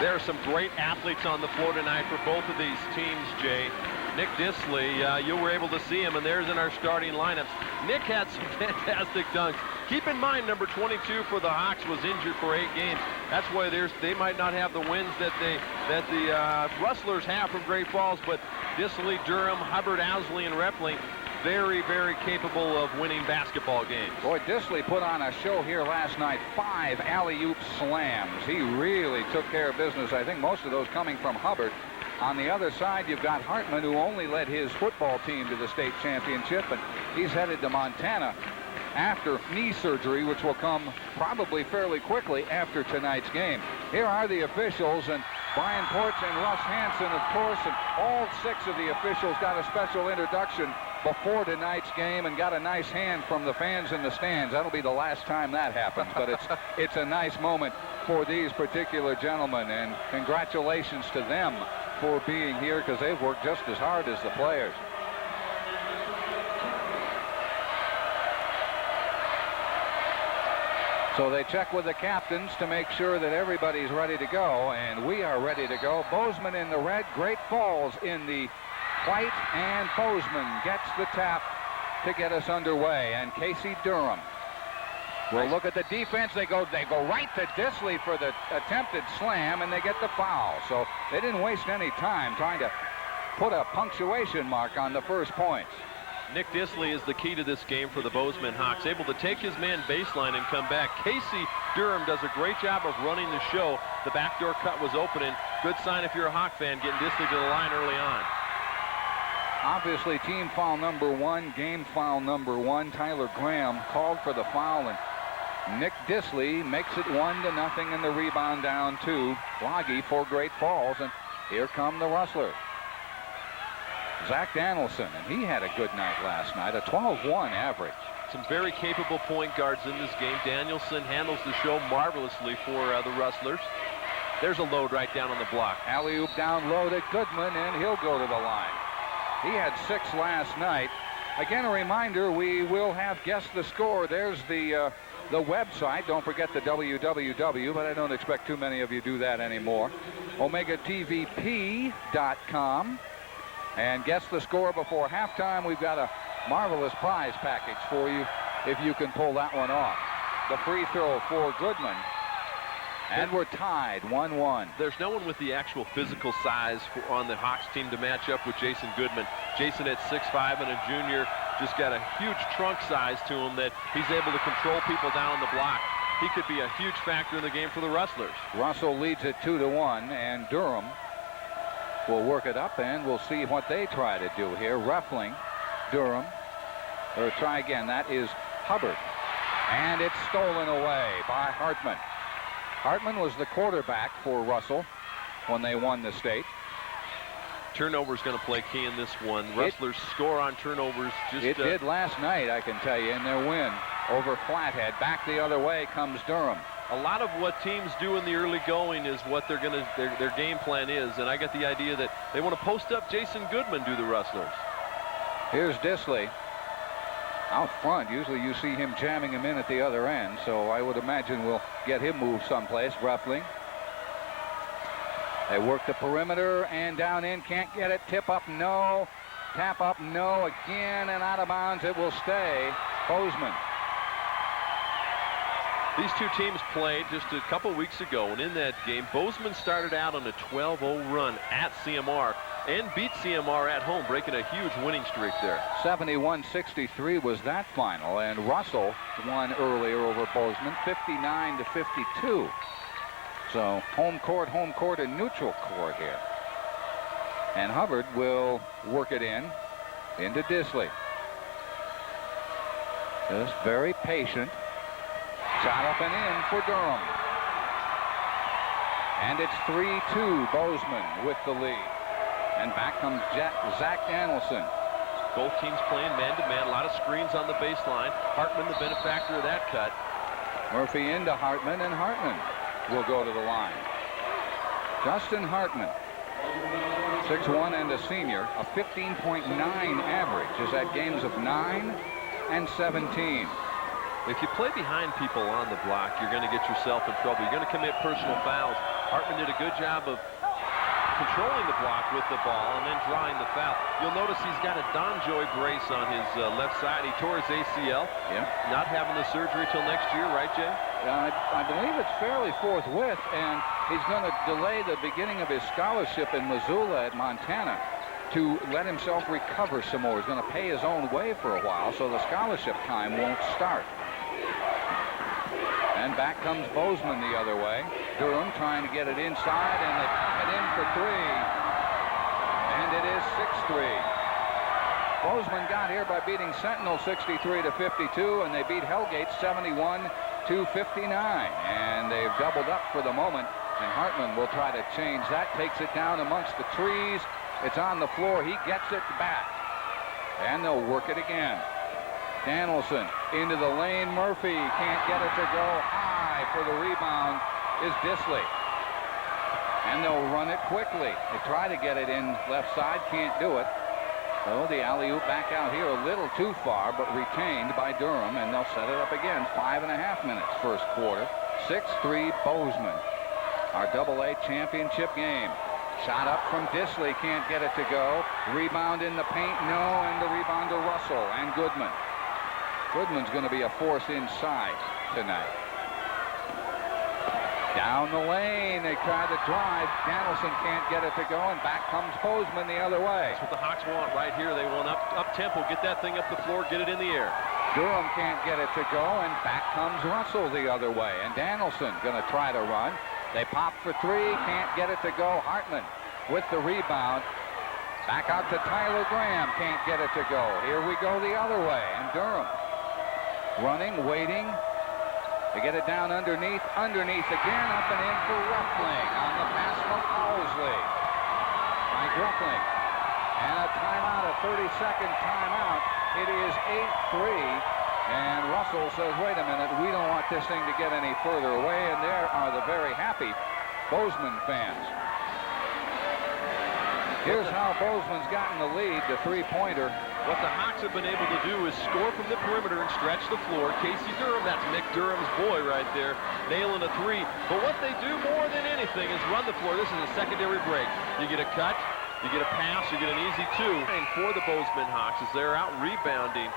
There are some great athletes on the floor tonight for both of these teams, Jay. Nick Disley, you were able to see him, and there's in our starting lineups. Nick had some fantastic dunks. Keep in mind, number 22 for the Hawks was injured for 8 games. That's why they might not have the wins that the Rustlers have from Great Falls, but Disley, Durham, Hubbard, Owsley, and Repling, very, very capable of winning basketball games. Boy, Disley put on a show here last night. 5 alley-oop slams. He really took care of business. I think most of those coming from Hubbard. On the other side, you've got Hartman, who only led his football team to the state championship, and he's headed to Montana after knee surgery, which will come probably fairly quickly after tonight's game. Here are the officials, and Brian Porch and Russ Hansen, of course, and all 6 of the officials got a special introduction before tonight's game and got a nice hand from the fans in the stands. That'll be the last time that happens, but it's a nice moment for these particular gentlemen, and congratulations to them for being here, because they've worked just as hard as the players. So they check with the captains to make sure that everybody's ready to go, and we are ready to go. Bozeman in the red, Great Falls in the white, and Bozeman gets the tap to get us underway. And Casey Durham will look at the defense. They go right to Disley for the attempted slam, and they get the foul. So they didn't waste any time trying to put a punctuation mark on the first points. Nick Disley is the key to this game for the Bozeman Hawks, able to take his man baseline and come back. Casey Durham does a great job of running the show. The backdoor cut was opening. Good sign if you're a Hawk fan, getting Disley to the line early on. Obviously, team foul number 1, game foul number 1. Tyler Graham called for the foul, and Nick Disley makes it 1-0, and the rebound down to Loggy for Great Falls. And here come the Rustlers. Zach Danielson, and he had a good night last night, a 12-1 average. Some very capable point guards in this game. Danielson handles the show marvelously for the Rustlers. There's a load right down on the block. Alley-oop down low to Goodman, and he'll go to the line. He had 6 last night. Again, a reminder, we will have Guess the Score. There's the website. Don't forget the www, but I don't expect too many of you do that anymore. OmegaTVP.com. And Guess the Score before halftime. We've got a marvelous prize package for you if you can pull that one off. The free throw for Goodman. And we're tied 1-1. There's no one with the actual physical size on the Hawks team to match up with Jason Goodman. Jason at 6'5" and a junior, just got a huge trunk size to him that he's able to control people down on the block. He could be a huge factor in the game for the Rustlers. Russell leads it 2-1, and Durham will work it up, and we'll see what they try to do here. Ruffling, Durham, or try again. That is Hubbard. And it's stolen away by Hartman. Hartman was the quarterback for Russell when they won the state. Turnover's going to play key in this one. Rustlers score on turnovers. It did last night, I can tell you, in their win over Flathead. Back the other way comes Durham. A lot of what teams do in the early going is what their game plan is, and I get the idea that they want to post up Jason Goodman, do the Rustlers. Here's Disley out front. Usually you see him jamming him in at the other end, so I would imagine we'll get him moved someplace. Ruffling. They work the perimeter and down in, can't get it. Tip up, no. Tap up, no. Again, and out of bounds. It will stay. Bozeman. These two teams played just a couple weeks ago, and in that game, Bozeman started out on a 12-0 run at CMR and beat CMR at home, breaking a huge winning streak there. 71-63 was that final, and Russell won earlier over Bozeman, 59-52. So home court, and neutral court here. And Hubbard will work it into Disley. Just very patient. Shot up and in for Durham. And it's 3-2 Bozeman with the lead. And back comes Zach Danielson. Both teams playing man-to-man. A lot of screens on the baseline. Hartman, the benefactor of that cut. Murphy into Hartman, and Hartman will go to the line. Justin Hartman, 6'1" and a senior, a 15.9 average is at games of 9 and 17. If you play behind people on the block, you're going to get yourself in trouble. You're going to commit personal fouls. Hartman did a good job of controlling the block with the ball and then drawing the foul. You'll notice he's got a Donjoy brace on his left side. He tore his ACL. Yeah. Not having the surgery till next year, right, Jay? I believe it's fairly forthwith, and he's going to delay the beginning of his scholarship in Missoula at Montana to let himself recover some more. He's going to pay his own way for a while, so the scholarship time won't start. And back comes Bozeman the other way. Durham trying to get it inside, and they pop it in for three. And it is 6-3. Bozeman got here by beating Sentinel 63-52, and they beat Hellgate 71-59. And they've doubled up for the moment, and Hartman will try to change that. Takes it down amongst the trees. It's on the floor. He gets it back. And they'll work it again. Danielson into the lane. Murphy can't get it to go high. For the rebound is Disley. And they'll run it quickly. They try to get it in left side. Can't do it. So the alley-oop back out here a little too far, but retained by Durham. And they'll set it up again. 5.5 minutes first quarter. 6-3 Bozeman. Our AA championship game. Shot up from Disley. Can't get it to go. Rebound in the paint. No. And the rebound to Russell and Goodman. Goodman's going to be a force inside tonight. Down the lane, they try to drive. Danielson can't get it to go, and back comes Bozeman the other way. That's what the Hawks want right here. They want up tempo, get that thing up the floor, get it in the air. Durham can't get it to go, and back comes Russell the other way. And Danielson going to try to run. They pop for three, can't get it to go. Hartman with the rebound. Back out to Tyler Graham, can't get it to go. Here we go the other way, and Durham running, waiting. They get it down underneath again, up and in for Ruffling on the pass from Owsley. Mike Ruffling. And a timeout, a 30-second timeout. It is 8-3. And Russell says, wait a minute, we don't want this thing to get any further away. And there are the very happy Bozeman fans. Here's how Bozeman's gotten the lead, the three-pointer. What the Hawks have been able to do is score from the perimeter and stretch the floor. Casey Durham, that's Nick Durham's boy right there, nailing a three. But what they do more than anything is run the floor. This is a secondary break. You get a cut, you get a pass, you get an easy two. And for the Bozeman Hawks as they're out rebounding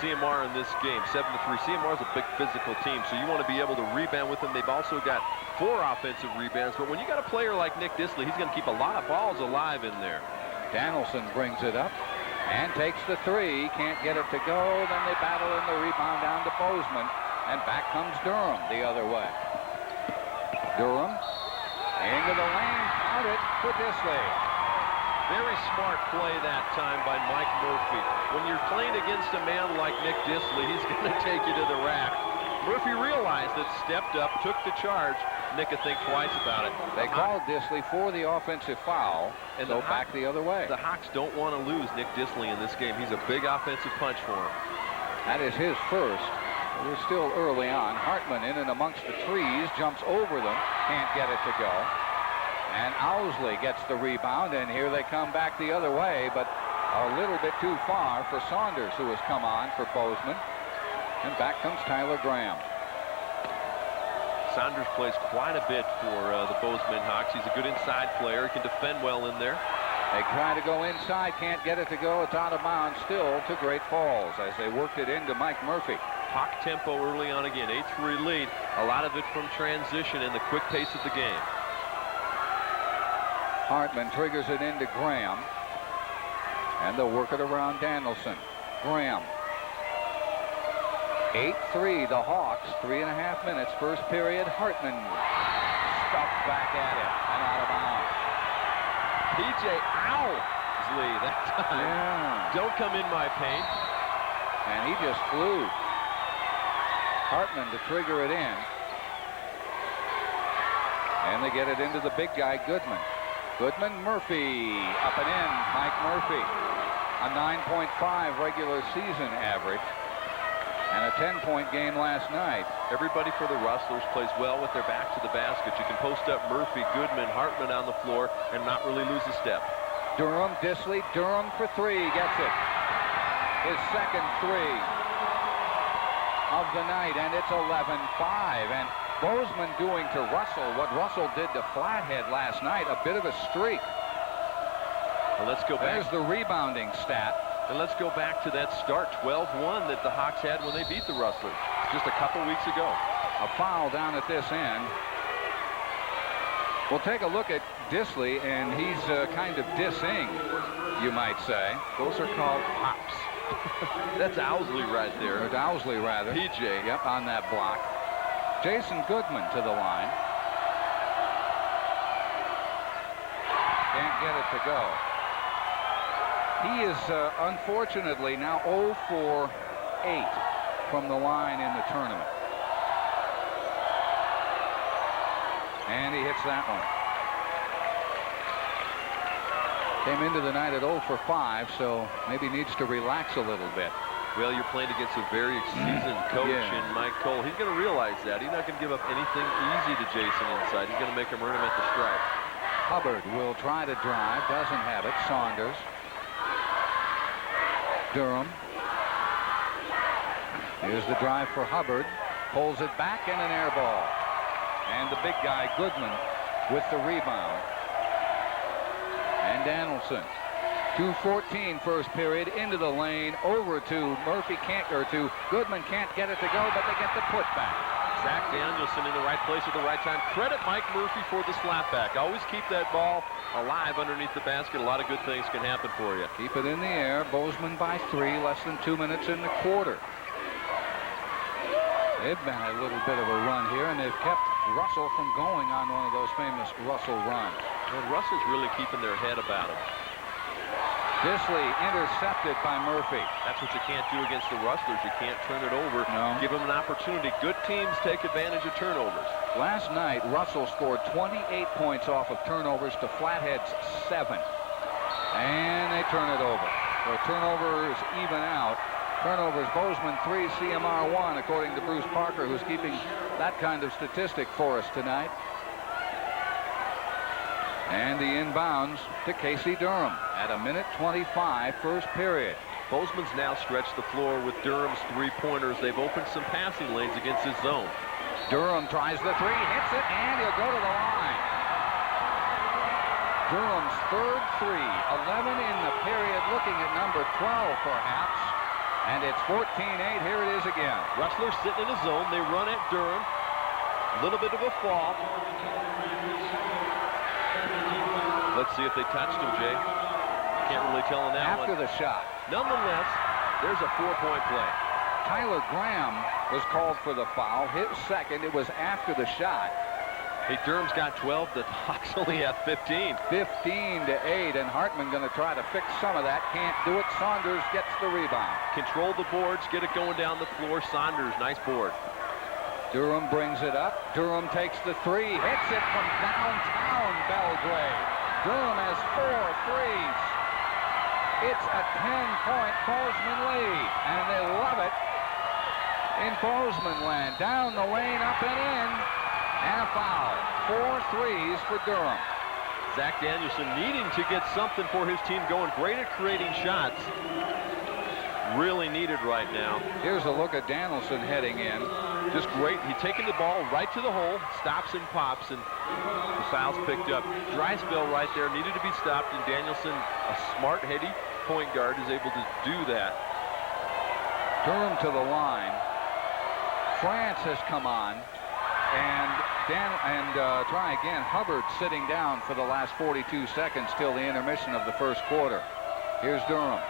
CMR in this game, 7-3. CMR is a big physical team, so you want to be able to rebound with them. They've also got 4 offensive rebounds, but when you got a player like Nick Disley, he's going to keep a lot of balls alive in there. Danielson brings it up and takes the three. Can't get it to go. Then they battle in the rebound down to Bozeman, and back comes Durham the other way. Durham into the lane, out it for Disley. Very smart play that time by Mike Murphy. When you're playing against a man like Nick Disley, he's going to take you to the rack. Murphy realized it, stepped up, took the charge. Nick would think twice about it. They called Disley for the offensive foul, and so back the other way. The Hawks don't want to lose Nick Disley in this game. He's a big offensive punch for him. That is his first. We're still early on. Hartman in and amongst the trees, jumps over them, can't get it to go. And Owsley gets the rebound, and here they come back the other way, but a little bit too far for Saunders, who has come on for Bozeman. And back comes Tyler Graham. Saunders plays quite a bit for the Bozeman Hawks. He's a good inside player. He can defend well in there. They try to go inside, can't get it to go. It's out of bounds still to Great Falls as they worked it into Mike Murphy. Hawk tempo early on again. 8-3 lead. A lot of it from transition and the quick pace of the game. Hartman triggers it into Graham. And they'll work it around Danielson. Graham. 8-3, the Hawks. 3.5 minutes, first period. Hartman stuffed back at it and out of bounds. P.J. Owsley that time. Yeah. Don't come in my paint. And he just flew. Hartman to trigger it in. And they get it into the big guy, Goodman. Goodman, Murphy, up and in. Mike Murphy, a 9.5 regular season average. And a 10-point game last night. Everybody for the Rustlers plays well with their back to the basket. You can post up Murphy, Goodman, Hartman on the floor and not really lose a step. Durham, Disley, Durham for three, gets it. His second three. of the night, and it's 11-5. And Bozeman doing to Russell what Russell did to Flathead last night, a bit of a streak. Well, let's go back. There's the rebounding stat. And let's go back to that start, 12-1, that the Hawks had when they beat the Rustlers just a couple weeks ago. A foul down at this end. We'll take a look at Disley, and he's kind of dissing, you might say. Those are called pops. That's Owsley right there. Or Owsley, rather. PJ. Yep, on that block. Jason Goodman to the line. Can't get it to go. He is, unfortunately, now 0 for 8 from the line in the tournament. And he hits that one. Came into the night at 0 for 5, so maybe needs to relax a little bit. Well, you're playing against a very seasoned coach in Mike Cole. He's going to realize that. He's not going to give up anything easy to Jason inside. He's going to make him earn him at the stripe. Hubbard will try to drive, doesn't have it. Saunders. Durham. Here's the drive for Hubbard. Pulls it back and an air ball. And the big guy, Goodman, with the rebound. And Danielson. 2:14 first period, into the lane, over to Murphy, to Goodman, can't get it to go, but they get the putback. Zach Danielson in the right place at the right time. Credit Mike Murphy for the slapback. Always keep that ball alive underneath the basket. A lot of good things can happen for you. Keep it in the air. Bozeman by 3, less than 2 minutes in the quarter. They've been a little bit of a run here, and they've kept Russell from going on one of those famous Russell runs. Well, Russell's really keeping their head about him. Disley intercepted by Murphy. That's what you can't do against the Rustlers. You can't turn it over. No. Give them an opportunity. Good teams take advantage of turnovers. Last night, Russell scored 28 points off of turnovers to Flathead's 7. And they turn it over. So turnovers even out. Turnovers, Bozeman 3, CMR 1, according to Bruce Parker, who's keeping that kind of statistic for us tonight. And the inbounds to Casey Durham at 1:25 first period. Bozeman's now stretched the floor with Durham's three-pointers. They've opened some passing lanes against his zone. Durham tries the 3, hits it, and he'll go to the line. Durham's third 3, 11 in the period, looking at number 12 perhaps. And it's 14-8. Here it is again. Rustlers sitting in his zone. They run at Durham. A little bit of a fall. Let's see if they touched him, Jay. Can't really tell on that one. After the shot. Nonetheless, there's a 4-point play. Tyler Graham was called for the foul. His second. It was after the shot. Hey, Durham's got 12. The Hawks only have 15. 15-8, and Hartman going to try to fix some of that. Can't do it. Saunders gets the rebound. Control the boards. Get it going down the floor. Saunders, nice board. Durham brings it up. Durham takes the 3. Hits it from downtown Belgrade. Durham has 4 threes. It's a 10-point Bozeman lead, and they love it in Bozeman land. Down the lane, up and in. And a foul. 4 threes for Durham. Zach Danielson needing to get something for his team going. Great at creating shots. Really needed right now. Here's a look at Danielson heading in. Just great. He's taking the ball right to the hole, stops and pops, and the foul's picked up. Dry spell right there. Needed to be stopped, and Danielson, a smart, heady point guard, is able to do that. Durham to the line. France has come on. And try again. Hubbard sitting down for the last 42 seconds till the intermission of the first quarter. Here's Durham.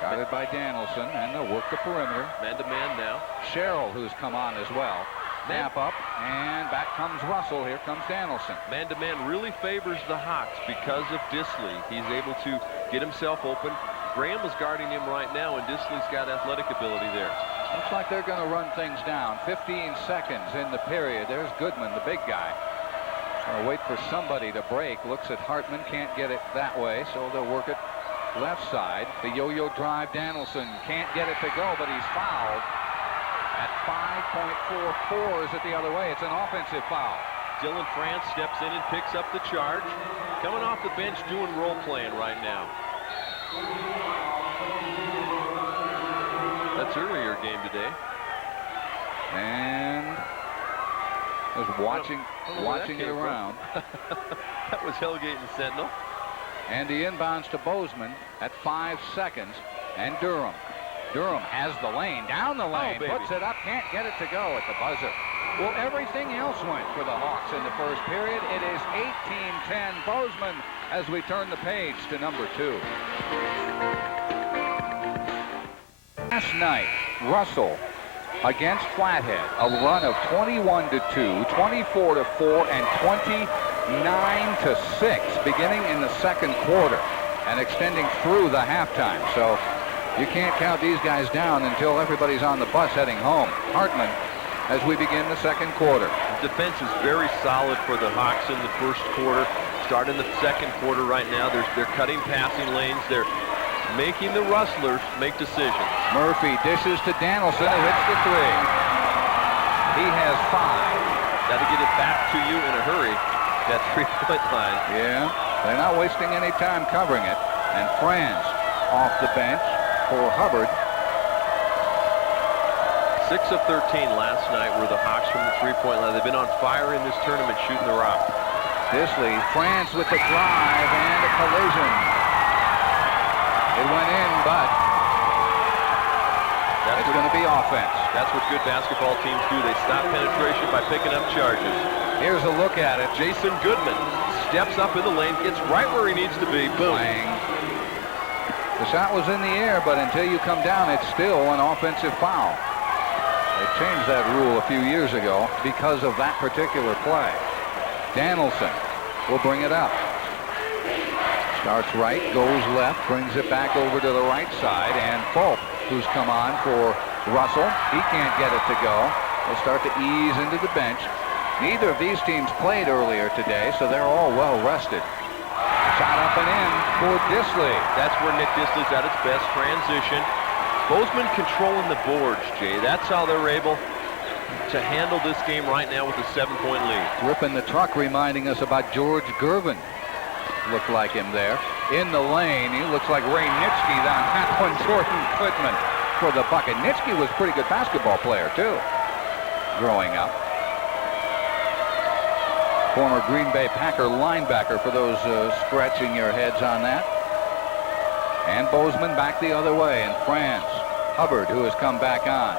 Guarded by Danielson, and they'll work the perimeter. Man-to-man now. Sherrill, who's come on as well. Snap up, and back comes Russell. Here comes Danielson. Man-to-man really favors the Hawks because of Disley. He's able to get himself open. Graham is guarding him right now, and Disley's got athletic ability there. Looks like they're going to run things down. 15 seconds in the period. There's Goodman, the big guy. Going to wait for somebody to break. Looks at Hartman. Can't get it that way, so they'll work it left side. The yo-yo drive. Danielson can't get it to go, but he's fouled at 5.44. Is it the other way? It's an offensive foul. Dylan France steps in and picks up the charge. Coming off the bench doing role playing right now. That's earlier game today. And just watching it around. That was Hellgate and Sentinel. And the inbounds to Bozeman at 5 seconds. And Durham. Durham has the lane, down the lane, puts it up, can't get it to go at the buzzer. Well, everything else went for the Hawks in the first period. It is 18-10 Bozeman as we turn the page to number 2. Last night, Russell against Flathead, a run of 21-2, 24-4, and 29-6 beginning in the second quarter and extending through the halftime. So you can't count these guys down until everybody's on the bus heading home. Hartman as we begin the second quarter. The defense is very solid for the Hawks in the first quarter. Starting the second quarter right now, they're cutting passing lanes. They're making the Rustlers make decisions. Murphy dishes to Danielson, who hits the 3. He has 5. Got to get it back to you in a hurry. That 3-point line. Yeah, they're not wasting any time covering it. And Franz off the bench for Hubbard. 6 of 13 last night were the Hawks from the 3-point line. They've been on fire in this tournament shooting the rock. Disley, Franz with the drive and a collision. It went in, but it's going to be offense. That's what good basketball teams do. They stop penetration by picking up charges. Here's a look at it. Jason Goodman steps up in the lane, gets right where he needs to be. Boom. Bang. The shot was in the air, but until you come down, it's still an offensive foul. They changed that rule a few years ago because of that particular play. Danielson will bring it up. Starts right, goes left, brings it back over to the right side, and Fulp, who's come on for Russell, he can't get it to go. They'll start to ease into the bench. Neither of these teams played earlier today, so they're all well rested. Shot up and in for Disley. That's where Nick Disley's at its best. Transition. Bozeman controlling the boards, Jay. That's how they're able to handle this game right now with a 7-point lead. Ripping the truck, reminding us about George Gervin. Looked like him there. In the lane, he looks like Ray Nitschke on that one. Jordan Goodman for the bucket. Nitschke was a pretty good basketball player, too, growing up. Former Green Bay Packer linebacker, for those scratching your heads on that. And Bozeman back the other way, and Franz. Hubbard, who has come back on.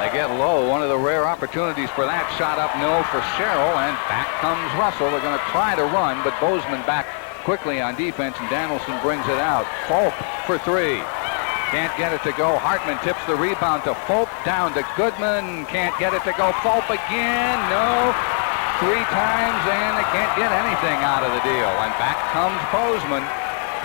They get low. One of the rare opportunities for that. Shot up, no for Sherrill, and back comes Russell. They're going to try to run, but Bozeman back quickly on defense, and Danielson brings it out. Fulp for 3. Can't get it to go. Hartman tips the rebound to Fulp. Down to Goodman. Can't get it to go. Fulp again. No. 3 times, and they can't get anything out of the deal. And back comes Bozeman.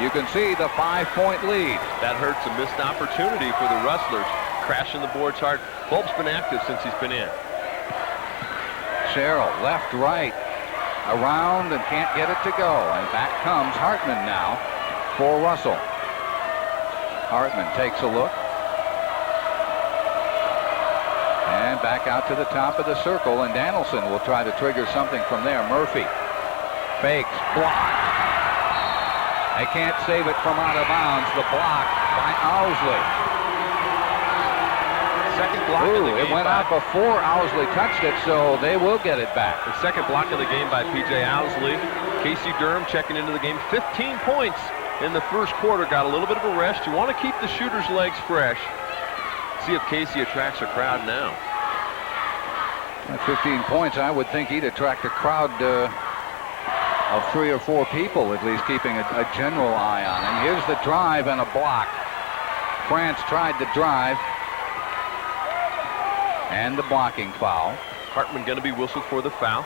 You can see the 5-point lead. That hurts a missed opportunity for the Rustlers. Crashing the boards hard. Fulp's been active since he's been in. Sherrill, left, right, around, and can't get it to go. And back comes Hartman now for Russell. Hartman takes a look. And back out to the top of the circle, and Danielson will try to trigger something from there. Murphy fakes, blocked. They can't save it from out of bounds. The block by Owsley. Second block of the game. It went out before Owsley touched it, so they will get it back. The second block of the game by P.J. Owsley. Casey Durham checking into the game. 15 points in the first quarter. Got a little bit of a rest. You want to keep the shooter's legs fresh. See if Casey attracts a crowd now. At 15 points, I would think he'd attract a crowd of 3 or 4 people, at least keeping a general eye on him. Here's the drive and a block. France tried to drive. And the blocking foul. Hartman going to be whistled for the foul.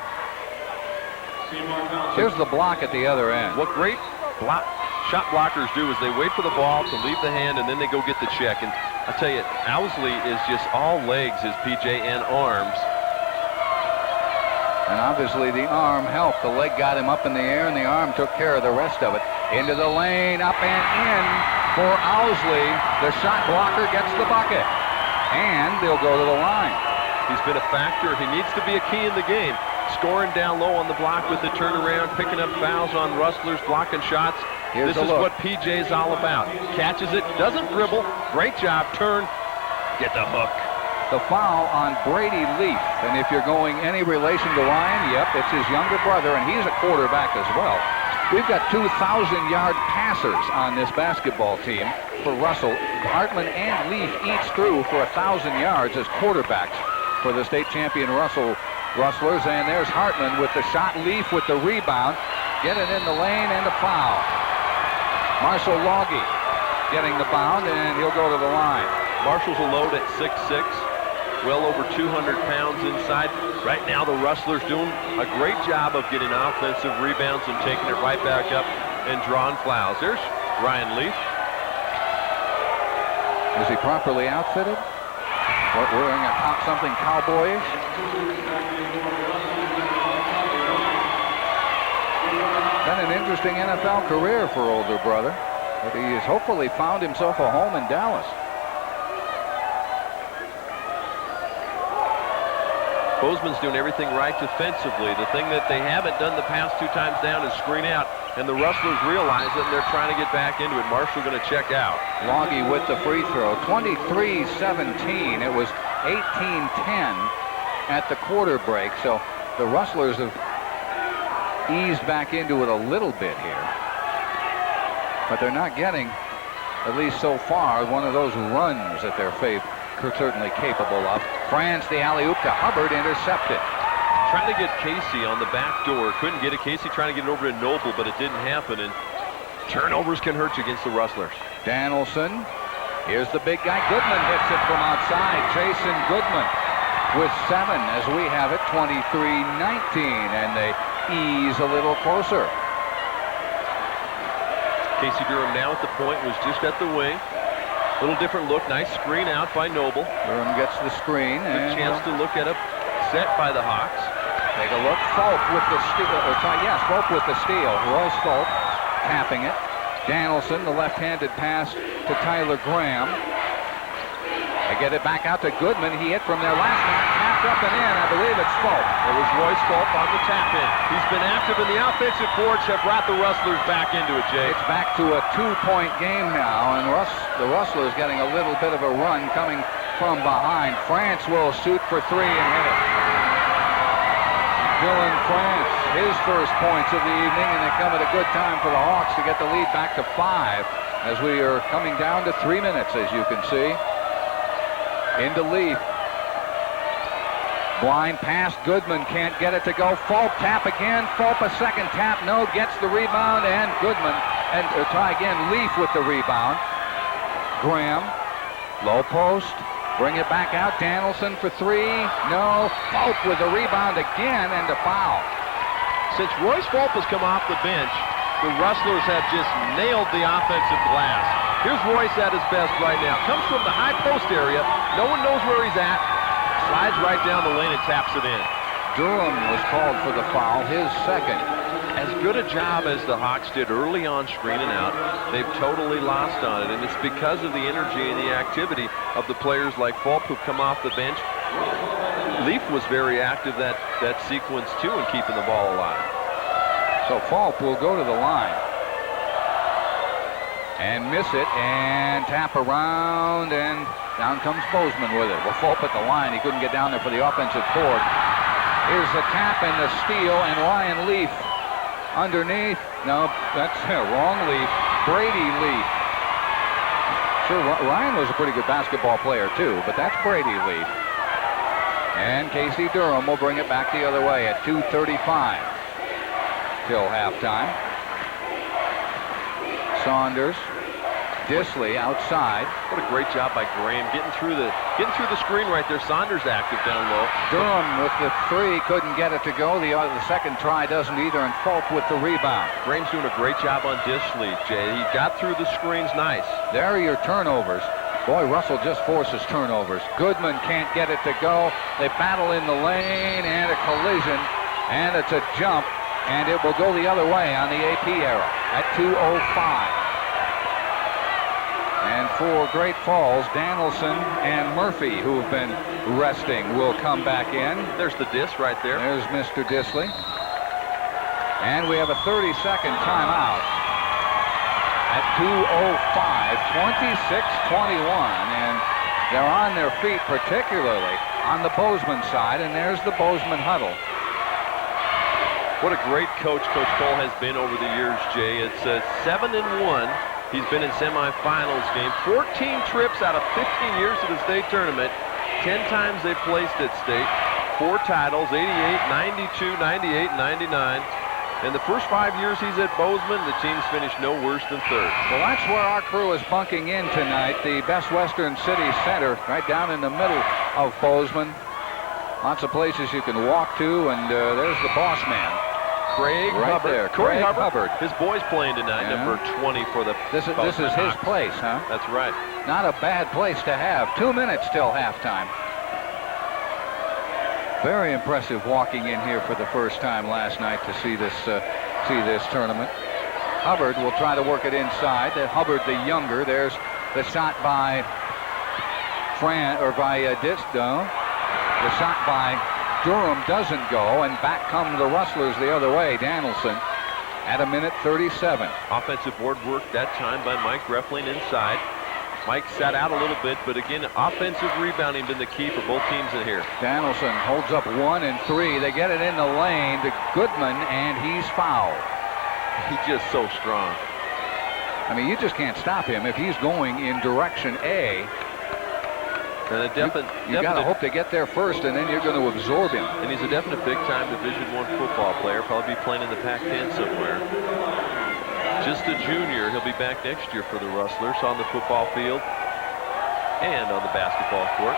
Here's the block at the other end. What great shot blockers do is they wait for the ball to leave the hand, and then they go get the check. And I tell you, Owsley is just all legs, is PJ, and arms. And obviously the arm helped. The leg got him up in the air, and the arm took care of the rest of it. Into the lane, up and in for Owsley. The shot blocker gets the bucket. And they'll go to the line. He's been a factor. He needs to be a key in the game. Scoring down low on the block with the turnaround, picking up fouls on Rustlers, blocking shots. Here's this is look. what PJ's all about. Catches it, doesn't dribble. Great job. Turn. Get the hook. The foul on Brady Leaf. And if you're going any relation to Ryan, yep, it's his younger brother, and he's a quarterback as well. We've got 2,000-yard passers on this basketball team for Russell. Hartman and Leaf each threw for 1,000 yards as quarterbacks for the state champion Rustlers. And there's Hartman with the shot, Leaf with the rebound. Get it in the lane and a foul. Marshall Logie getting the bound, and he'll go to the line. Marshall's a load at 6'6", well over 200 pounds inside. Right now, the Rustlers doing a great job of getting offensive rebounds and taking it right back up and drawing fouls. There's Ryan Leaf. Is he properly outfitted? Wearing something cowboyish? Been an interesting NFL career for older brother, but he has hopefully found himself a home in Dallas. Bozeman's doing everything right defensively. The thing that they haven't done the past 2 times down is screen out, and the Rustlers realize it, and they're trying to get back into it. Marshall going to check out. Logie with the free throw. 23-17. It was 18-10 at the quarter break, so the Rustlers have eased back into it a little bit here. But they're not getting, at least so far, one of those runs that they're certainly capable of. France, the alley-oop to Hubbard, intercepted. Trying to get Casey on the back door. Couldn't get it. Casey trying to get it over to Noble, but it didn't happen. And turnovers can hurt you against the Rustlers. Danielson. Here's the big guy. Goodman hits it from outside. Jason Goodman with 7 as we have it 23-19. And they ease a little closer. Casey Durham now at the point, was just at the wing. Little different look. Nice screen out by Noble. Durham gets the screen. Good chance to look at a set by the Hawks. Take a look. Fulp with the steal. Fulp with the steal. Royce Fulp tapping it. Danielson, the left-handed pass to Tyler Graham. They get it back out to Goodman. He hit from there last time. Tapped up and in. I believe it's Fulp. It was Royce Fulp on the tap-in. He's been active in the offensive boards, have brought the Rustlers back into it, Jay. It's back to a 2-point game now, and the Rustlers getting a little bit of a run coming from behind. France will shoot for 3 and hit it. Dylan France, his first points of the evening, and they come at a good time for the Hawks to get the lead back to 5 as we are coming down to 3 minutes, as you can see. Into Leaf. Blind pass. Goodman can't get it to go. Fulp tap again. Fulp a second tap. No, gets the rebound, and Goodman and try again. Leaf with the rebound. Graham. Low post. Bring it back out. Danielson for 3. No. Fulp with the rebound again and a foul. Since Royce Fulp has come off the bench, the Rustlers have just nailed the offensive glass. Here's Royce at his best right now. Comes from the high post area. No one knows where he's at. Slides right down the lane and taps it in. Durham was called for the foul, his second. As good a job as the Hawks did early on screening out, they've totally lost on it, and it's because of the energy and the activity of the players like Fulp who've come off the bench. Leaf was very active that sequence too in keeping the ball alive. So Fulp will go to the line and miss it and tap around, and down comes Bozeman with it. Well, Fulp at the line. He couldn't get down there for the offensive board. Here's the tap and the steal, and Ryan Leaf underneath. No, that's wrong Leaf. Brady Leaf. Sure, Ryan was a pretty good basketball player too, but that's Brady Leaf. And Casey Durham will bring it back the other way at 2:35 till halftime. Saunders, Disley outside. What a great job by Graham getting through the screen right there. Saunders active down low. Durham with the 3, couldn't get it to go. The second try doesn't either, and Fulp with the rebound. Graham's doing a great job on Disley, Jay. He got through the screens nice. There are your turnovers. Boy, Russell just forces turnovers. Goodman can't get it to go. They battle in the lane, and a collision, and it's a jump, and it will go the other way on the AP arrow at 2:05. And for Great Falls, Danielson and Murphy, who have been resting, will come back in. There's the Dis right there. There's Mr. Disley. And we have a 30-second timeout. at 2:05, 26-21, and they're on their feet, particularly on the Bozeman side, and there's the Bozeman huddle. What a great coach Coach Cole has been over the years, Jay. It's 7-1. He's been in semifinals game, 14 trips out of 15 years to the state tournament. 10 times they placed at state. 4 titles, 88, 92, 98, 99. In the first 5 years he's at Bozeman, the team's finished no worse than third. Well, that's where our crew is bunking in tonight, the Best Western City Center, right down in the middle of Bozeman. Lots of places you can walk to, and there's the boss man. Craig right Hubbard. There. Craig Hubbard. His boy's playing tonight, number 20 for the This is his place, huh? That's right. Not a bad place to have. 2 minutes till halftime. Very impressive walking in here for the first time last night to see this tournament. Hubbard will try to work it inside. Hubbard the younger. There's the shot by Disdo. The shot by Durham doesn't go, and back come the Rustlers the other way. Danielson at 1:37. Offensive board work that time by Mike Greffling inside. Mike sat out a little bit, but again, offensive rebounding been the key for both teams in here. Danielson holds up 1 and 3. They get it in the lane to Goodman, and he's fouled. He's just so strong. I mean, you just can't stop him if he's going in direction A. And you got to hope to get there first, and then you're going to absorb him. And he's a definite big-time Division I football player. Probably be playing in the Pac-10 somewhere. Just a junior. He'll be back next year for the Rustlers on the football field and on the basketball court.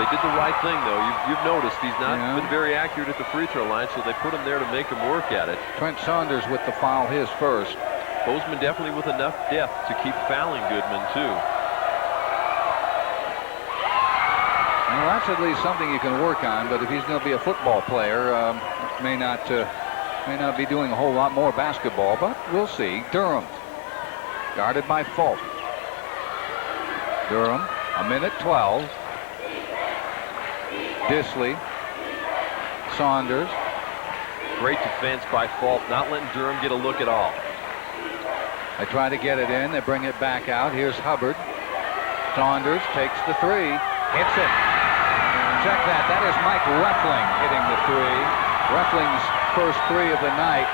They did the right thing, though. You've noticed he's not been very accurate at the free throw line, so they put him there to make him work at it. Trent Saunders with the foul, his first. Bozeman definitely with enough depth to keep fouling Goodman, too. Well, that's at least something you can work on, but if he's going to be a football player, may not be doing a whole lot more basketball, but we'll see. Durham, guarded by Fulp. Durham, 1:12. Disley, Saunders. Great defense by Fulp, not letting Durham get a look at all. They try to get it in. They bring it back out. Here's Hubbard. Saunders takes the 3, hits it. Check that. That is Mike Reffling hitting the 3. Refling's first 3 of the night,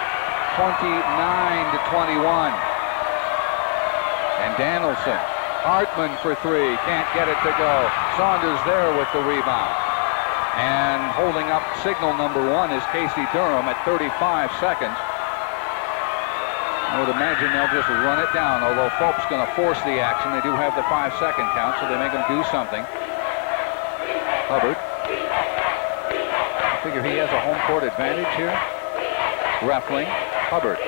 29-21. And Danielson, Hartman for 3, can't get it to go. Saunders there with the rebound. And holding up signal number 1 is Casey Durham at 35 seconds. I would imagine they'll just run it down, although Fulp's going to force the action. They do have the 5-second count, so they make him do something. Hubbard. I figure he has a home court advantage here. Reffling, Hubbard.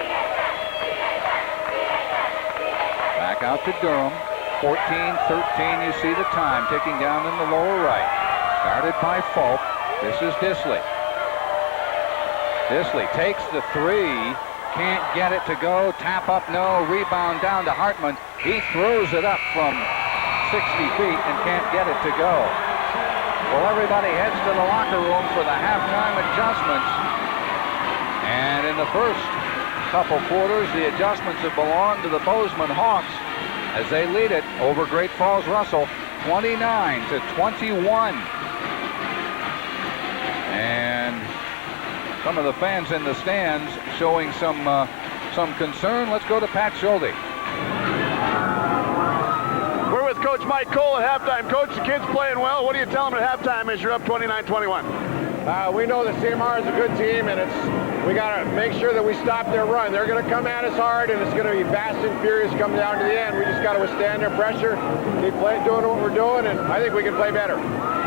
Back out to Durham. 14-13, you see the time ticking down in the lower right. Guarded by Fulp. This is Disley. Disley takes the 3. Can't get it to go. Tap up, no. Rebound down to Hartman. He throws it up from 60 feet and can't get it to go. Well, everybody heads to the locker room for the halftime adjustments. And in the first couple quarters, the adjustments have belonged to the Bozeman Hawks as they lead it over Great Falls Russell, 29-21. And some of the fans in the stands showing some concern. Let's go to Pat Schulte. We're with Coach Mike Cole at halftime. Coach, the kids playing well. What do you tell them at halftime as you're up 29-21? We know that CMR is a good team, and we got to make sure that we stop their run. They're going to come at us hard, and it's going to be fast and furious come down to the end. We just got to withstand their pressure, keep doing what we're doing, and I think we can play better.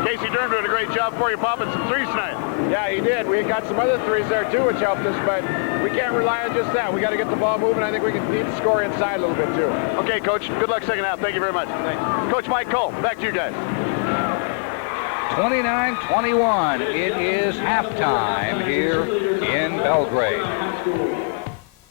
Casey Durham doing a great job for you, popping some threes tonight. Yeah, he did. We got some other threes there, too, which helped us, but we can't rely on just that. We got to get the ball moving. I think we need to score inside a little bit, too. Okay, Coach. Good luck second half. Thank you very much. Thanks. Coach Mike Cole, back to you guys. 29-21. It is halftime here in Belgrade.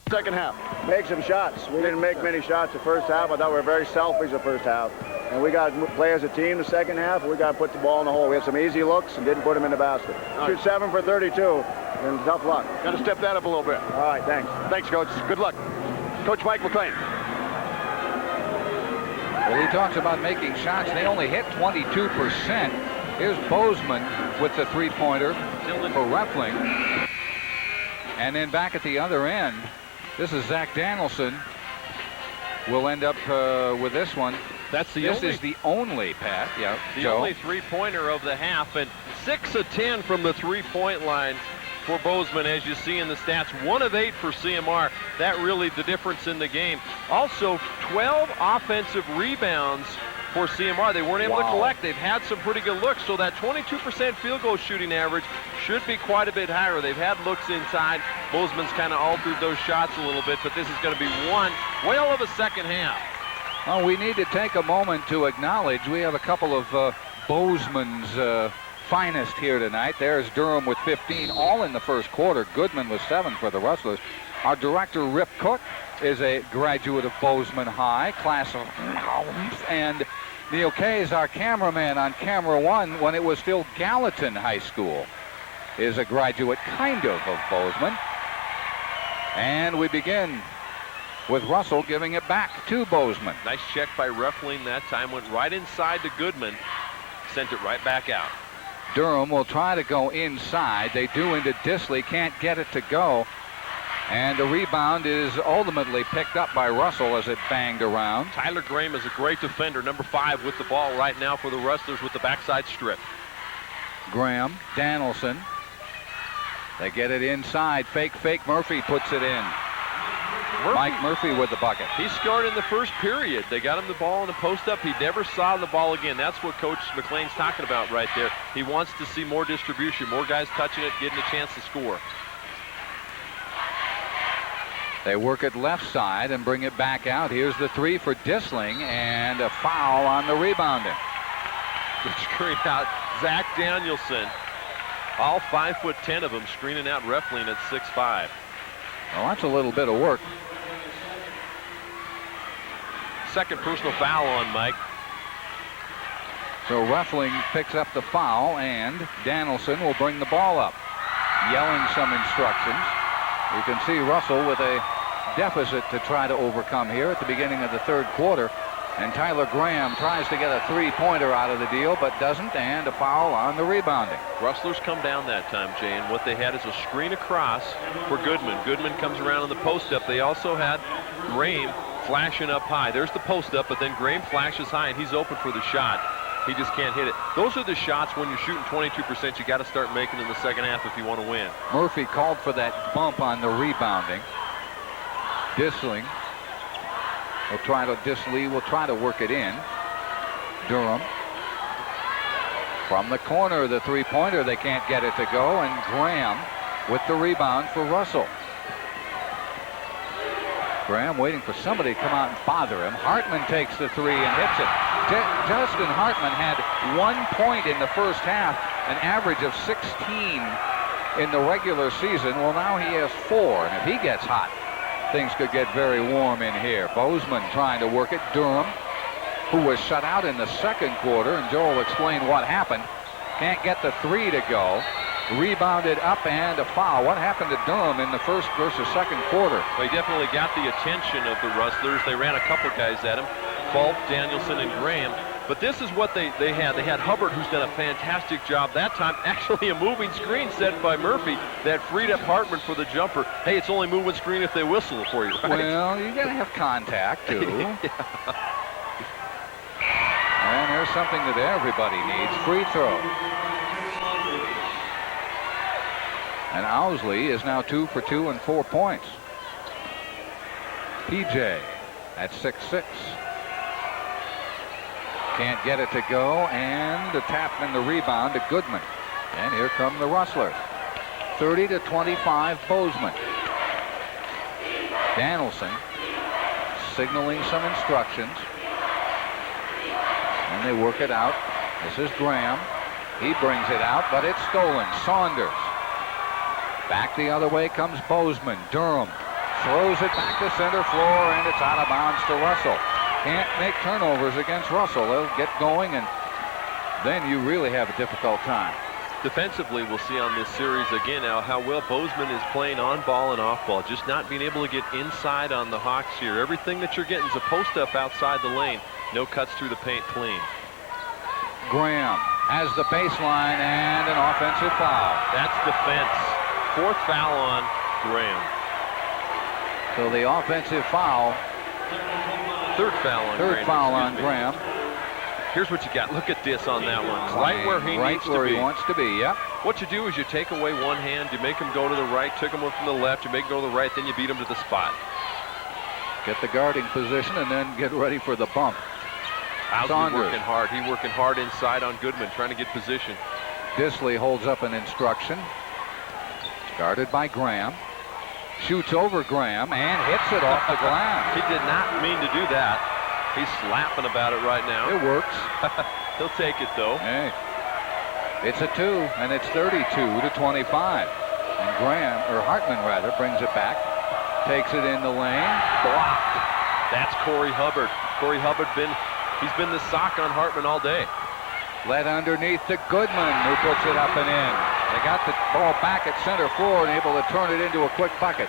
Second half. Make some shots. We didn't make many shots the first half. I thought we were very selfish the first half. and we got to play as a team the second half. We got to put the ball in the hole. We had some easy looks and didn't put them in the basket. Shoot 7 for 32, and tough luck. Got to step that up a little bit. All right, thanks. Thanks, Coach. Good luck. Coach Mike McLean. Well, he talks about making shots. They only hit 22%. Here's Bozeman with the three-pointer for Reffling. And then back at the other end, this is Zach Danielson. We'll end up with this one. This is the only, Pat. Yeah, the only three-pointer of the half, and 6 of 10 from the three-point line for Bozeman, as you see in the stats. 1 of 8 for CMR. That really the difference in the game. Also, 12 offensive rebounds for CMR. They weren't able to collect. They've had some pretty good looks, so that 22% field goal shooting average should be quite a bit higher. They've had looks inside. Bozeman's kind of altered those shots a little bit, but this is going to be one whale of a second half. Well, we need to take a moment to acknowledge we have a couple of Bozeman's finest here tonight. There's Durham with 15, all in the first quarter. Goodman with 7 for the Rustlers. Our director, Rip Cook, is a graduate of Bozeman High, class of, and Neil Kay is our cameraman on camera 1 when it was still Gallatin High School, is a graduate kind of Bozeman. And we begin with Russell giving it back to Bozeman. Nice check by Reffling that time. Went right inside to Goodman. Sent it right back out. Durham will try to go inside. They do into Disley. Can't get it to go. And the rebound is ultimately picked up by Russell as it banged around. Tyler Graham is a great defender. Number 5 with the ball right now for the Rustlers with the backside strip. Graham, Danielson. They get it inside. Fake. Murphy puts it in. Mike Murphy with the bucket. He scored in the first period. They got him the ball in the post-up. He never saw the ball again. That's what Coach McLean's talking about right there. He wants to see more distribution, more guys touching it, getting a chance to score. They work it left side and bring it back out. Here's the 3 for Disling, and a foul on the rebounding. Good screen out. Zach Danielson. All 5'10" of them screening out Reffling at 6'5". Well, that's a little bit of work. Second personal foul on Mike. So Reffling picks up the foul, and Danielson will bring the ball up. Yelling some instructions. You can see Russell with a deficit to try to overcome here at the beginning of the third quarter. And Tyler Graham tries to get a three-pointer out of the deal, but doesn't, and a foul on the rebounding. Rustlers come down that time, Jay, and what they had is a screen across for Goodman. Goodman comes around in the post-up. They also had Graham flashing up high. There's the post-up, but then Graham flashes high, and he's open for the shot. He just can't hit it. Those are the shots when you're shooting 22%. You got to start making in the second half if you want to win. Murphy called for that bump on the rebounding. Disling will try to work it in. Durham from the corner, the three-pointer, they can't get it to go, and Graham with the rebound for Russell. Graham waiting for somebody to come out and bother him. Hartman takes the 3 and hits it. Justin Hartman had 1 point in the first half, an average of 16 in the regular season. Well, now he has 4, and if he gets hot, things could get very warm in here. Bozeman trying to work it. Durham, who was shut out in the second quarter, and Joel will explain what happened, can't get the 3 to go. Rebounded up, and a foul. What happened to Durham in the first versus second quarter? They definitely got the attention of the Rustlers. They ran a couple guys at him, Falk, Danielson, and Graham. But this is what they had. They had Hubbard, who's done a fantastic job that time. Actually, a moving screen set by Murphy that freed up Hartman for the jumper. Hey, it's only moving screen if they whistle for you, right? Well, you got to have contact, too. Yeah. And there's something that everybody needs. Free throw. And Owsley is now 2 for 2 and 4 points. PJ at 6'6". Can't get it to go, and the tap and the rebound to Goodman. And here come the Rustlers. 30-25 Bozeman. Danielson signaling some instructions. And they work it out. This is Graham. He brings it out, but it's stolen. Saunders. Back the other way comes Bozeman. Durham throws it back to center floor, and it's out of bounds to Russell. can't make turnovers against Russell. They'll get going, and then you really have a difficult time. Defensively, we'll see on this series again now how well Bozeman is playing on ball and off ball. Just not being able to get inside on the Hawks here. Everything that you're getting is a post up outside the lane. No cuts through the paint clean. Graham has the baseline and an offensive foul. That's defense. 4th foul on Graham. So the offensive foul. 3rd foul on Graham. 3rd foul on Graham. Here's what you got. Look at this on that one. Right where he needs to be. Right where he wants to be, yep. What you do is you take away one hand, you make him go to the right, took him from the left, you make him go to the right, then you beat him to the spot. Get the guarding position and then get ready for the bump. Saunders working hard. He working hard inside on Goodman, trying to get position. Disley holds up an instruction. Guarded by Graham. Shoots over Graham and hits it off the glass. He did not mean to do that. He's slapping about it right now. It works. He'll take it, though. Hey. It's a 2, and it's 32-25. And Hartman brings it back. Takes it in the lane. Blocked. That's Corey Hubbard. Corey Hubbard, he's been the sock on Hartman all day. Led underneath to Goodman, who puts it up and in. They got the ball back at center floor and able to turn it into a quick bucket.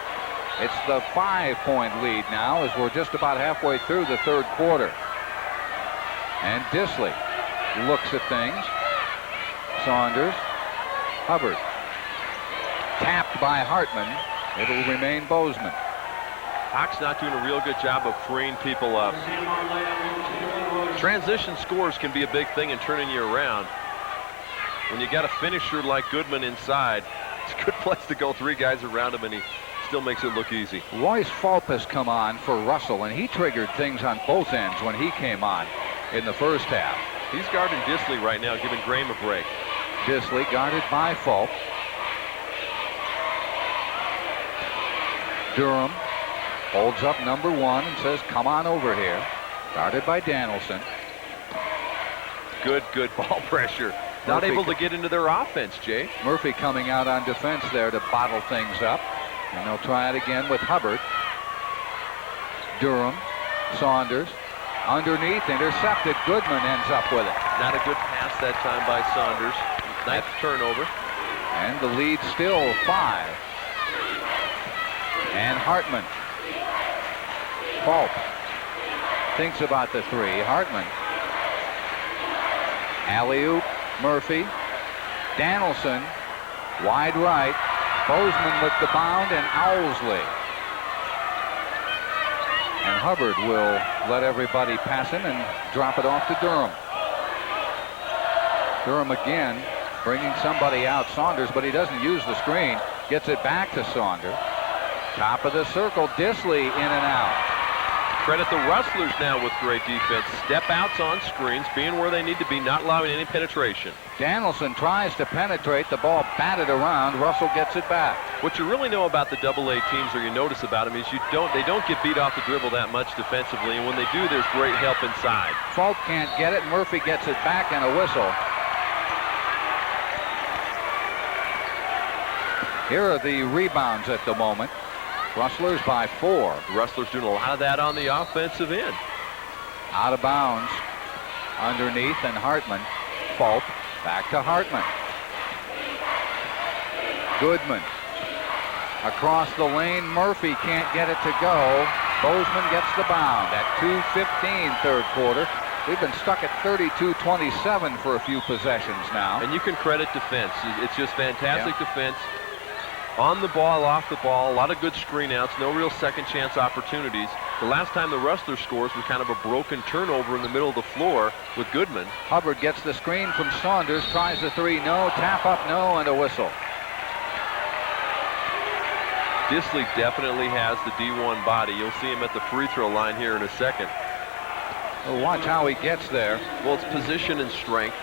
It's the 5-point lead now as we're just about halfway through the 3rd quarter. And Disley looks at things. Saunders. Hubbard. Tapped by Hartman. It'll remain Bozeman. Hawks not doing a real good job of freeing people up. Transition scores can be a big thing in turning you around. When you got a finisher like Goodman inside, it's a good place to go 3 guys around him, and he still makes it look easy. Royce Fulp has come on for Russell, and he triggered things on both ends when he came on in the first half. He's guarding Disley right now, giving Graham a break. Disley guarded by Fulp. Durham holds up number 1 and says, come on over here. Guarded by Danielson. Good ball pressure. Not able to get into their offense, Jay. Murphy coming out on defense there to bottle things up. And they'll try it again with Hubbard. Durham. Saunders. Underneath, intercepted. Goodman ends up with it. Not a good pass that time by Saunders. Nice turnover. And the lead still 5. And Hartman. Fulp thinks about the 3. Hartman. Alley-oop. Murphy. Danielson. Wide right. Bozeman with the bound, and Owlsley. And Hubbard will let everybody pass him and drop it off to Durham. Durham again bringing somebody out, Saunders, but he doesn't use the screen. Gets it back to Saunders. Top of the circle, Disley in and out. Credit the Rustlers now with great defense. Step outs on screens, being where they need to be, not allowing any penetration. Danielson tries to penetrate, the ball batted around. Russell gets it back. What you really know about the AA teams, or you notice about them, is they don't get beat off the dribble that much defensively, and when they do, there's great help inside. Fulp can't get it. Murphy gets it back, and a whistle. Here are the rebounds at the moment. Rustlers by 4. Rustlers doing a lot of that on the offensive end. Out of bounds. Underneath, and Hartman. Fulp back to Hartman. Goodman. Across the lane. Murphy can't get it to go. Bozeman gets the bound at 2:15 3rd quarter. We've been stuck at 32-27 for a few possessions now. And you can credit defense. It's just fantastic defense. On the ball, off the ball, a lot of good screen outs, no real second chance opportunities. The last time the Rustlers scores was kind of a broken turnover in the middle of the floor with Goodman. Hubbard gets the screen from Saunders, tries the 3, no, tap up, no, and a whistle. Disley definitely has the D1 body. You'll see him at the free throw line here in a second. Well, watch how he gets there. Well, it's position and strength.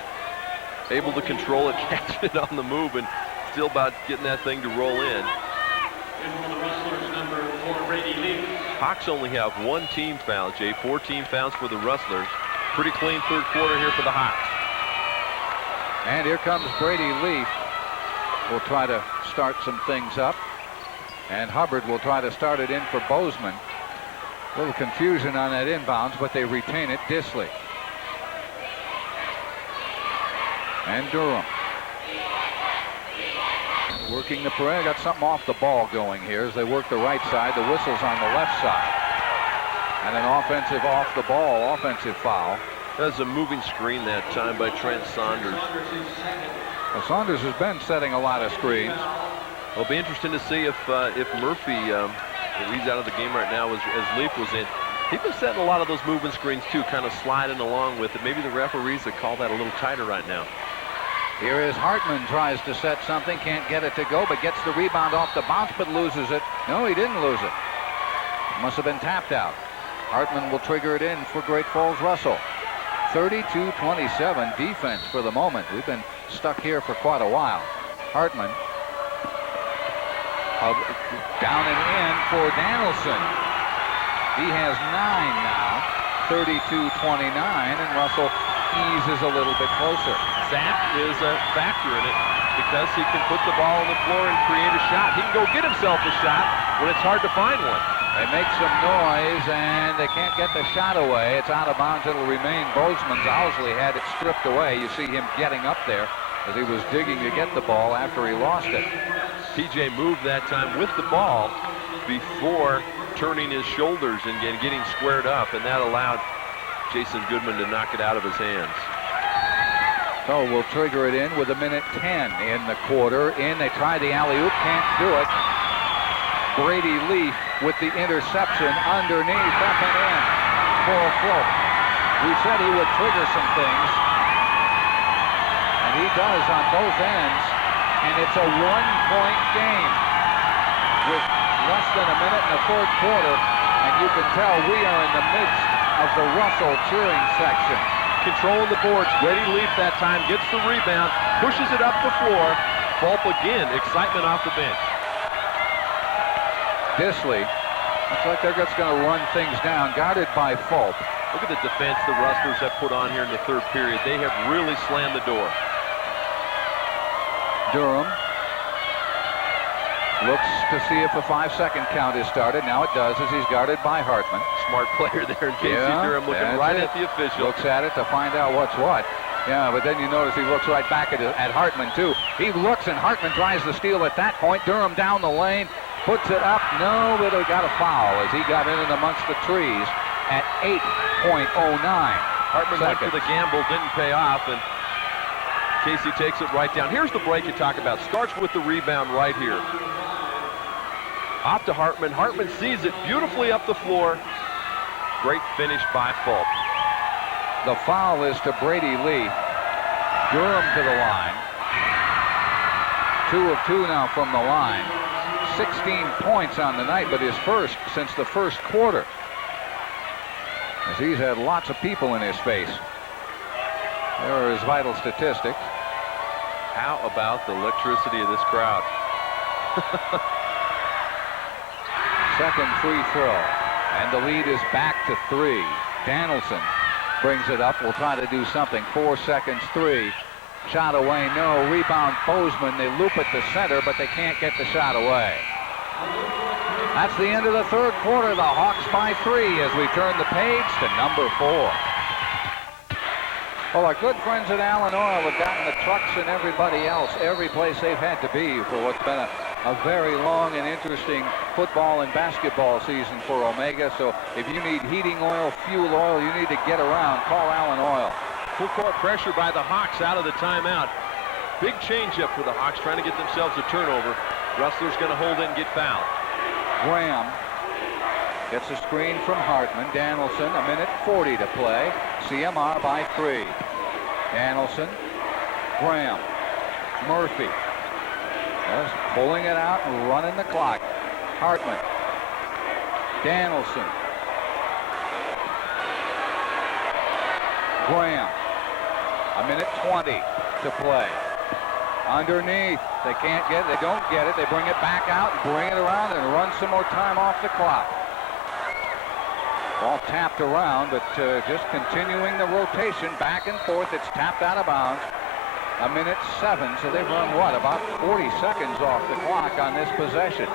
Able to control it, catch it on the move, and still about getting that thing to roll in. Hawks only have 1 team foul, Jay. 4 team fouls for the Rustlers. Pretty clean 3rd quarter here for the Hawks. And here comes Brady Leaf. We'll try to start some things up. And Hubbard will try to start it in for Bozeman. A little confusion on that inbounds, but they retain it. Disley. And Durham. Working the perimeter. Got something off the ball going here as they work the right side. The whistle's on the left side. And an offensive off the ball, offensive foul. That was a moving screen that time by Trent Saunders. Well, Saunders has been setting a lot of screens. It'll be interesting to see if Murphy, he's out of the game right now as Leaf was in. He's been setting a lot of those movement screens too, kind of sliding along with it. Maybe the referees would call that a little tighter right now. Here is Hartman, tries to set something, can't get it to go, but gets the rebound off the bounce, but loses it. No, he didn't lose it. Must have been tapped out. Hartman will trigger it in for Great Falls Russell. 32-27 defense for the moment. We've been stuck here for quite a while. Hartman down and in for Danielson. He has 9 now. 32-29, and Russell eases a little bit closer. Zap is a factor in it because he can put the ball on the floor and create a shot. He can go get himself a shot when it's hard to find one. They make some noise, and they can't get the shot away. It's out of bounds. It'll remain Bozeman's. Owsley had it stripped away. You see him getting up there as he was digging to get the ball after he lost it. TJ moved that time with the ball before turning his shoulders and getting squared up, and that allowed Jason Goodman to knock it out of his hands. So we'll trigger it in with 1:10 in the quarter. They try the alley-oop, can't do it. Brady Leaf with the interception underneath, up and in for a float. We said he would trigger some things, and he does on both ends, and it's a one-point game with less than a minute in the third quarter, and you can tell we are in the midst of the Russell cheering section. Controlling the boards. Brady Leaf that time gets the rebound, pushes it up the floor. Fulp again, excitement off the bench. Disley, looks like they're just going to run things down, guarded by Fulp. Look at the defense the Rustlers have put on here in the third period. They have really slammed the door. Durham looks to see if a 5-second count is started. Now it does, as he's guarded by Hartman. Smart player there in Casey Durham, looking right at the official. Looks at it to find out what's what. Yeah, but then you notice he looks right back at Hartman, too. He looks, and Hartman tries to steal at that point. Durham down the lane, puts it up. No, but he got a foul as he got in and amongst the trees at 8.09. Hartman went for the gamble, didn't pay off, and Casey takes it right down. Here's the break you talk about. Starts with the rebound right here. Off to Hartman. Hartman sees it beautifully up the floor. Great finish by Fulp. The foul is to Brady Leaf. Durham to the line. 2 of 2 now from the line. 16 points on the night, but his first since the first quarter, as he's had lots of people in his face. There are his vital statistics. How about the electricity of this crowd? Second free throw, and the lead is back to 3. Danielson brings it up, will try to do something. 4 seconds, 3. Shot away, no. Rebound, Bozeman. They loop at the center, but they can't get the shot away. That's the end of the third quarter. The Hawks by 3 as we turn the page to number 4. Well, our good friends at Allen Oil have gotten the trucks and everybody else every place they've had to be for what's been a very long and interesting football and basketball season for Omega. So if you need heating oil, fuel oil, you need to get around, call Allen Oil. Full court pressure by the Hawks out of the timeout. Big changeup for the Hawks, trying to get themselves a turnover. Rustler's going to hold it and get fouled. Graham gets a screen from Hartman. Danielson, 1:40 to play. CMR by 3. Danielson, Graham, Murphy. Just pulling it out and running the clock. Hartman, Danielson, Graham. 1:20 to play. Underneath, they can't get it, they don't get it, they bring it back out, bring it around, and run some more time off the clock. Ball tapped around, but just continuing the rotation back and forth. It's tapped out of bounds. 1:07, so they've run, what, about 40 seconds off the clock on this possession.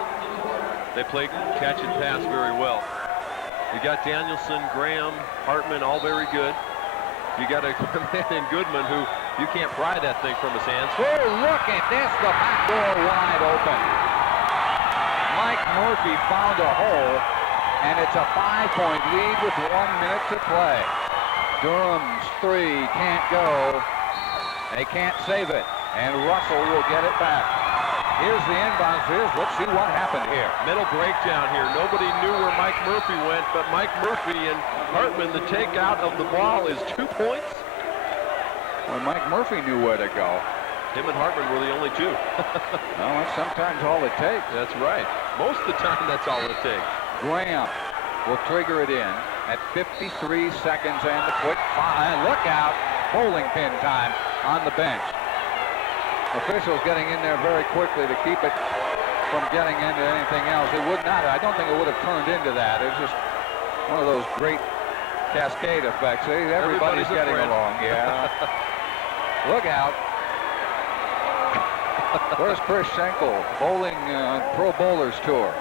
They play catch and pass very well. You got Danielson, Graham, Hartman, all very good. You got a man in Goodman who you can't pry that thing from his hands. Oh, look at this, the back door wide open. Mike Murphy found a hole, and it's a 5-point lead with 1 minute to play. Durham's three can't go. They can't save it, and Russell will get it back. Here's the inbounds. Let's see what happened here. Mental breakdown here. Nobody knew where Mike Murphy went, but Mike Murphy and Hartman, the takeout of the ball is 2 points. Well, Mike Murphy knew where to go. Him and Hartman were the only two. Well, that's sometimes all it takes. That's right. Most of the time, that's all it takes. Graham will trigger it in at 53 seconds, and the quick fire. Look out. Bowling pin time on the bench. Officials getting in there very quickly to keep it from getting into anything else. It would not. I don't think it would have turned into that. It's just one of those great cascade effects. Everybody's getting along. Yeah. Look out. Where's Chris Schenkel? Bowling Pro Bowlers Tour.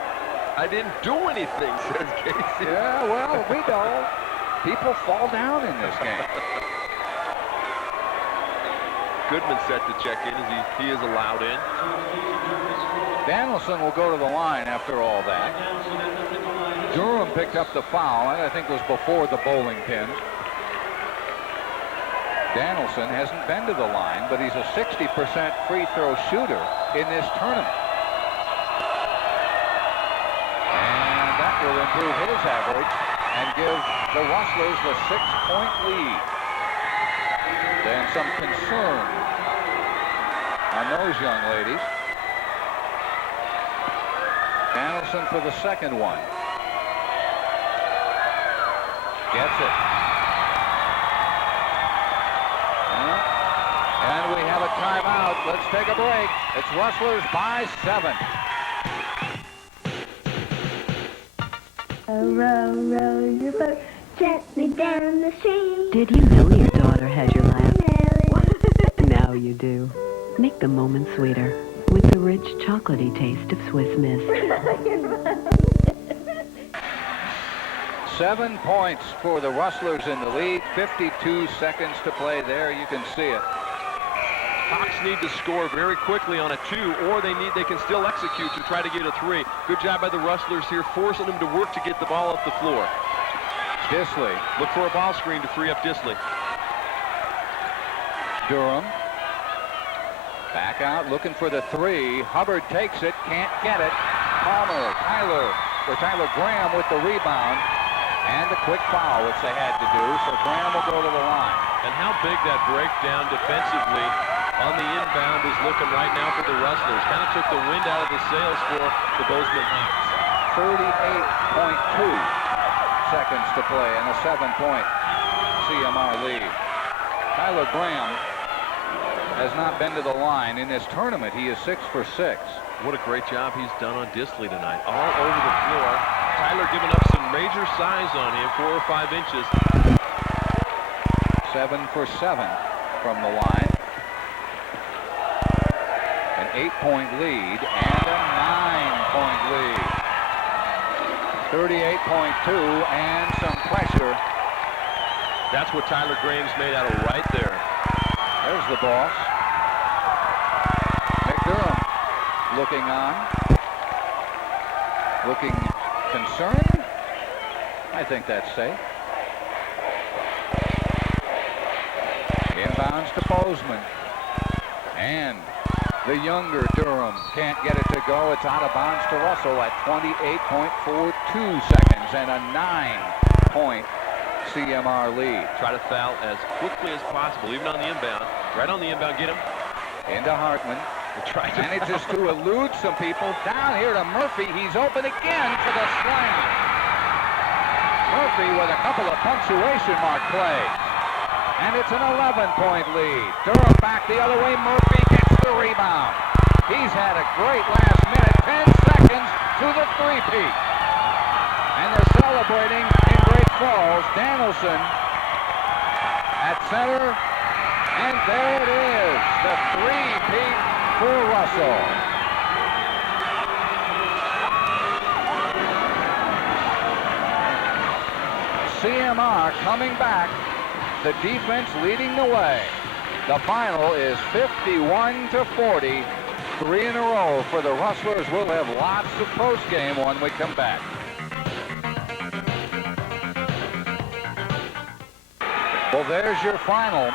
I didn't do anything, says Casey. Yeah, well, we know. People fall down in this game. Goodman set to check in as he is allowed in. Danielson will go to the line after all that. Durham picked up the foul, and I think it was before the bowling pin. Danielson hasn't been to the line, but he's a 60% free throw shooter in this tournament. And that will improve his average and give the Rustlers the 6-point lead. Then some concern on those young ladies. Danielson for the second one. Gets it. And we have a timeout. Let's take a break. It's Rustlers by 7. Row, row your boat gently down the stream. Did you know your daughter has your laugh? Now you do. Make the moment sweeter with the rich chocolatey taste of Swiss Miss. 7 points for the Rustlers in the lead. 52 seconds to play there. You can see it. Hawks need to score very quickly on a 2, or they can still execute to try to get a 3. Good job by the Rustlers here, forcing them to work to get the ball up the floor. Disley. Look for a ball screen to free up Disley. Durham. Back out, looking for the 3. Hubbard takes it, can't get it. Palmer, Tyler Graham with the rebound. And the quick foul, which they had to do, so Graham will go to the line. And how big that breakdown defensively on the inbound is looking right now for the Rustlers. Kind of took the wind out of the sails for the Bozeman Hawks. 38.2 seconds to play and a 7-point CMR lead. Tyler Graham has not been to the line in this tournament. He is 6 for 6. What a great job he's done on Disley tonight. All over the floor. Tyler giving up some major size on him, 4 or 5 inches. 7 for 7 from the line. An 8-point lead and a 9-point lead. 38.2 and some pressure. That's what Tyler Graham's made out of right there. There's the boss. Nick Durham looking on. Looking concerned. I think that's safe. Inbounds to Bozeman. And the younger Durham can't get it to go. It's out of bounds to Russell at 28.42 seconds and a 9-point CMR lead. Try to foul as quickly as possible, even on the inbound. Right on the inbound, get him. Into Hartman. Manages to elude some people. Down here to Murphy. He's open again for the slam. Murphy with a couple of punctuation mark plays. And it's an 11-point lead. Durham back the other way. Murphy gets the rebound. He's had a great last minute. 10 seconds to the three-peat. And they're celebrating in Great Falls. Danielson at center. And there it is. The three-peat for Russell. CMR coming back. The defense leading the way. The final is 51-40. 3 in a row for the Rustlers. We'll have lots of post-game when we come back. Well, there's your final.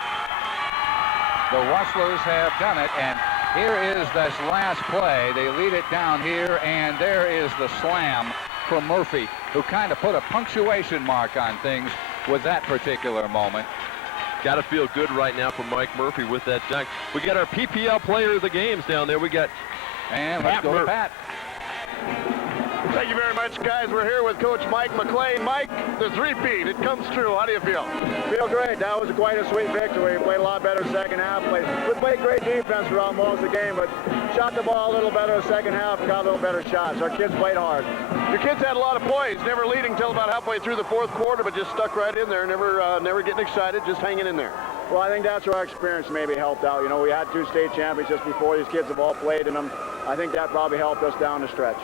The Rustlers have done it, and here is this last play. They lead it down here, and there is the slam for Murphy, who kind of put a punctuation mark on things with that particular moment. Got to feel good right now for Mike Murphy with that dunk. We got our PPL player of the games down there. We got and let's go to Pat. Thank you very much, guys. We're here with Coach Mike McLean. Mike, the three-peat, it comes true. How do you feel? Feel great. That was quite a sweet victory. We played a lot better second half. We played great defense throughout most of the game, but shot the ball a little better the second half, got a little better shots. Our kids played hard. Your kids had a lot of poise, never leading till about halfway through the fourth quarter, but just stuck right in there, never getting excited, just hanging in there. Well, I think that's where our experience maybe helped out. You know, we had 2 state champions just before. These kids have all played in them. I think that probably helped us down the stretch.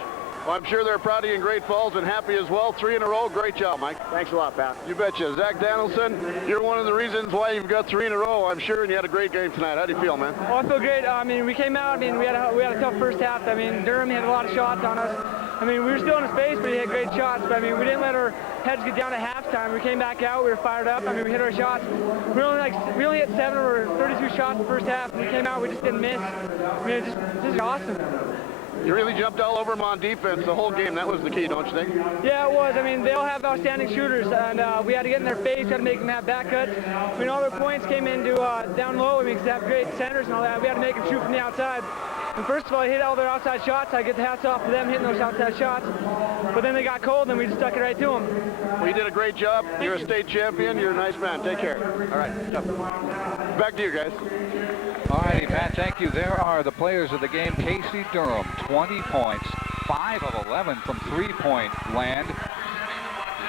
Well, I'm sure they're proud of you in Great Falls and happy as well. 3 in a row. Great job, Mike. Thanks a lot, Pat. You betcha. Zach Danielson, you're one of the reasons why you've got 3 in a row, I'm sure, and you had a great game tonight. How do you feel, man? Oh, I feel great. I mean, we came out. I mean, we had a tough first half. I mean, Durham had a lot of shots on us. I mean, we were still in a space, but he had great shots. But I mean, we didn't let our heads get down at halftime. We came back out. We were fired up. I mean, we hit our shots. We only hit 7 or 32 shots in the first half. And we came out. We just didn't miss. I mean, this is awesome. You really jumped all over them on defense the whole game. That was the key, don't you think? Yeah, it was. I mean, they all have outstanding shooters, and we had to get in their face, had to make them have back cuts. I mean, all their points came into down low. I mean, because they have great centers and all that. We had to make them shoot from the outside. And first of all, they hit all their outside shots. I get the hats off to them hitting those outside shots. But then they got cold, and we just stuck it right to them. Well, you did a great job. You're a state champion. You're a nice man. Take care. All right. Back to you, guys. All righty, Pat, thank you. There are the players of the game. Casey Durham, 20 points, 5 of 11 from three-point land.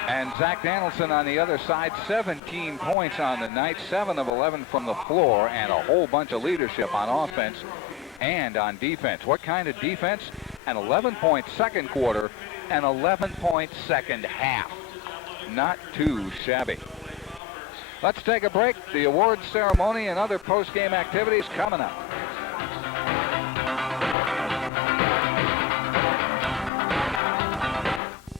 And Zach Danielson on the other side, 17 points on the night, 7 of 11 from the floor, and a whole bunch of leadership on offense and on defense. What kind of defense? An 11-point second quarter, an 11-point second half. Not too shabby. Let's take a break. The awards ceremony and other post-game activities coming up.